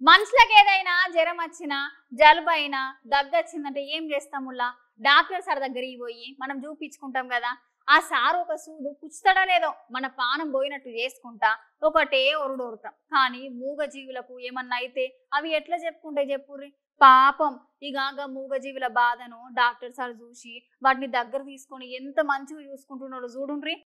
మనుషులకు ఏదైనా జ్వరం వచ్చినా జలుబు అయినా దగ్గు వచ్చిందంటే ఏం చేస్తాముల్లా డాక్టర్ సార్ దగ్గరికి పోయి మనం చూపించుకుంటాం కదా. ఆ సార్ ఒక సూదు పుచ్చుతాడో లేదో మన పానం పోయినట్టు చేసుకుంటా ఒకటే ఒరుడొరుతాం. కానీ మూగజీవులకు ఏమన్నా అయితే అవి ఎట్లా చెప్పుకుంటే చెప్పుర్రి. పాపం ఇక మూగజీవుల బాధను డాక్టర్ సార్ చూసి వాటిని దగ్గర తీసుకొని ఎంత మంచిగా చూసుకుంటున్నాడో చూడుండ్రి.